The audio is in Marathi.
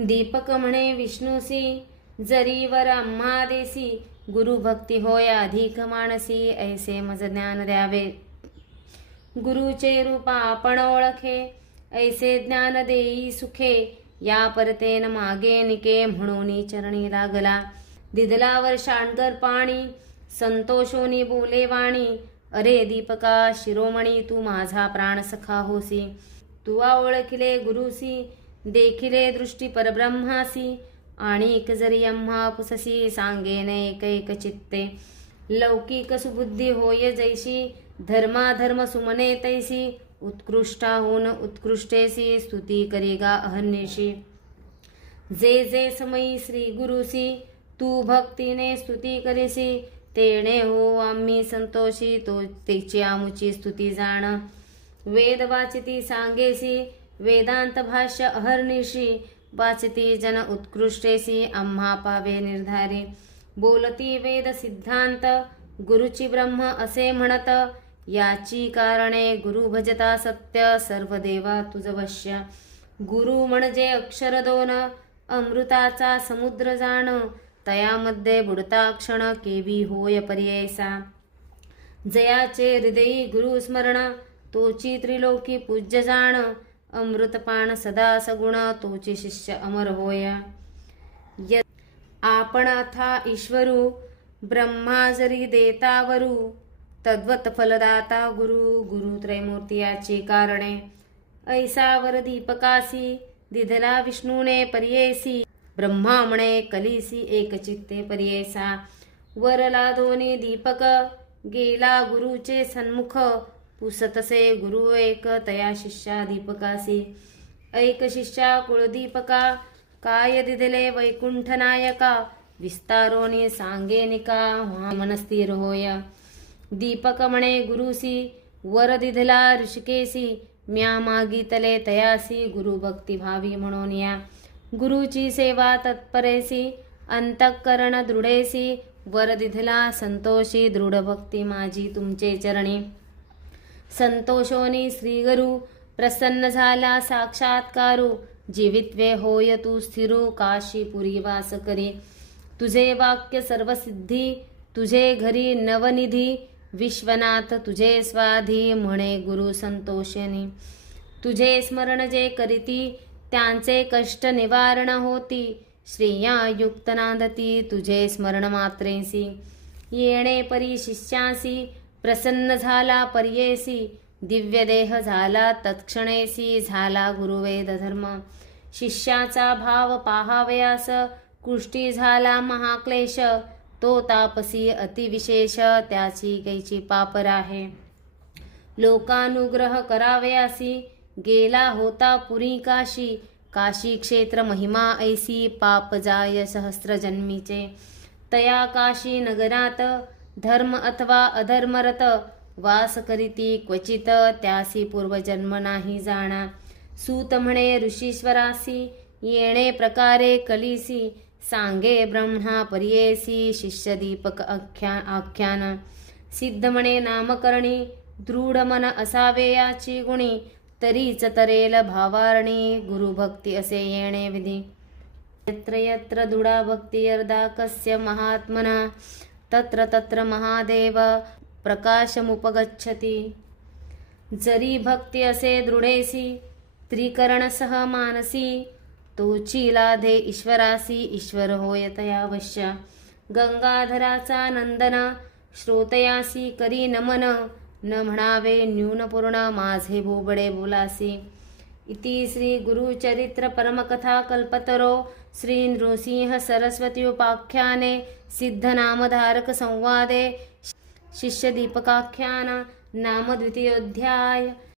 दीपक म्हणे विष्णूसी, जरी वर आम्हा देसी, गुरु भक्ती होय अधिक मानसी, ऐसे मज ज्ञान द्यावे. गुरुचे रूप आपण ओळखे, ऐसे ज्ञान देई सुखे, या परतेन मागे निके, म्हणून चरणी लागला. दिदलावर शाणकर पाणी, संतोषोनी बोले वाणी, अरे दीपका शिरोमणी, तू माझा प्राण सखा होसी. तुवा ओळखिले गुरुसी, देखिले दृष्टी परब्रह्मासी, आणिक जरी आम्हा पुससी, सांगेन एक चित्ते. लौकिक सुबुद्धी होय जैशी, धर्माधर्म सुमने तैसी, उत्कृष्टाहून उत्कृष्टेसी, स्तुती करेगा अहर्निशी. जे जे समयी श्री गुरुसी, तू भक्तीने स्तुती करेसी, तेणे हो आम्ही संतोषी, तो तेची आमुची स्तुती जाण. वेद वाचिती सांगेसी, वेदांत भाष्य अहर्निशी, वाचिती जन उत्कृष्टेसी, आम्हा पावे निर्धारी. बोलती वेद सिद्धांत, गुरुची ब्रह्म असे म्हणत, याची कारणे गुरु भजता सत्य, सर्व देवा तुझ वश्य. गुरु म्हणजे अक्षर दोन, अमृताचा समुद्र जाण, तयामध्ये बुडता क्षण, केवी होय पर्ययसा. जयाचे हृदयी गुरु स्मरण, तोची त्रिलोकी पूज्य जाण, अमृतपान सदा सगुण, तोची शिष्य अमर होय. आपण अथा ईश्वरू, ब्रह्मा जरी देतावरू, तद्वत फलदाता गुरु, गुरु त्रैमूर्ती याची कारणे. ऐसा वर दीपकासी, दिधला विष्णूने पर्येसी, ब्रह्मा म्हणे कलिसी, एक चित्ते पर्येसा. वरला दोन्ही दीपक, गेला गुरुचे सन्मुख, पुसतसे गुरु एक, तया शिष्या दीपकासी. ऐक शिष्या कुळदीपका, काय दिधले वैकुंठ नायका, विस्तारोनी सांगेनिका, मनस्थिर होय. दीपक म्हणे गुरुसी, वर दिधला ऋषिकेसी, म्या मागितले तयासी, गुरु भक्ती भावी म्हणून या. गुरुची सेवा तत्परेसी, अंतःकरण दृढेसी, वर दिधला संतोषी, दृढ भक्ती माझी तुमचे चरणी. संतोषोनी श्री गुरु, प्रसन्न झाला साक्षात्कारू, जीवित्वे होय तू स्थिरू, काशीपुरी वास करी. तुझे वाक्य सर्वसिद्धी, तुझे घरी नवनिधी, विश्वनाथ तुझे स्वाधी, म्हणे गुरु संतोषणी. तुझे स्मरण जे करीती, त्यांचे कष्ट निवारण होती, श्रेया युक्त नांदती, तुझे स्मरण मात्रेसी. येणे परी शिष्यासी, प्रसन्न झाला पर्येसी, दिव्य देह झाला तत्क्षणेसी, झाला गुरुवेद धर्म. शिष्याचा भाव पाहावयास, कुष्टी झाला महाक्लेश, तो तापसी अतिविशेष, त्याची कैची पाप राहे. लोकानुग्रह करावयासी, गेला होता पुरी काशी, काशी क्षेत्र महिमा ऐसी, पाप जाय सहस्र जन्मीचे. तया काशी नगरात, धर्म अथवा अधर्मरत, वास करीती क्वचित, त्यासी पूर्वजन्म नाही जाणा. सूत म्हणे ऋषीश्वरासी, येणे प्रकारे कलिसी, सांगे ब्रह्मा पर्येसी, शिष्य दीपक आख्यान. सिद्ध म्हणे नामकरणी, दृढ मन असावे याची गुणी, तरीच तरेल भावारणी, गुरुभक्ती असे येणे विधी. यत्र यत्र दृढा भक्ती अर्धा कस्य महात्मना, तत्र तत्र महादेव प्रकाशमुपगच्छति. जरी भक्ती असे दृढेसी, त्रिकरण सह मानसी, तोची लाधे ईश्वरासी, ईश्वर होय तयावश्य. गंगाधराचा नंदन, श्रोतयासी करी नमन, न म्हणावे न्यून पूर्ण, माझे बोबडे बोलासी. इति श्री गुरुचरित्र परमकथा कल्पतरो, श्री नृसिंह सरस्वती उपाख्याने, सिद्धनामधारक संवादे, शिष्य दीपकाख्यान नाम द्वितीयोऽध्याय.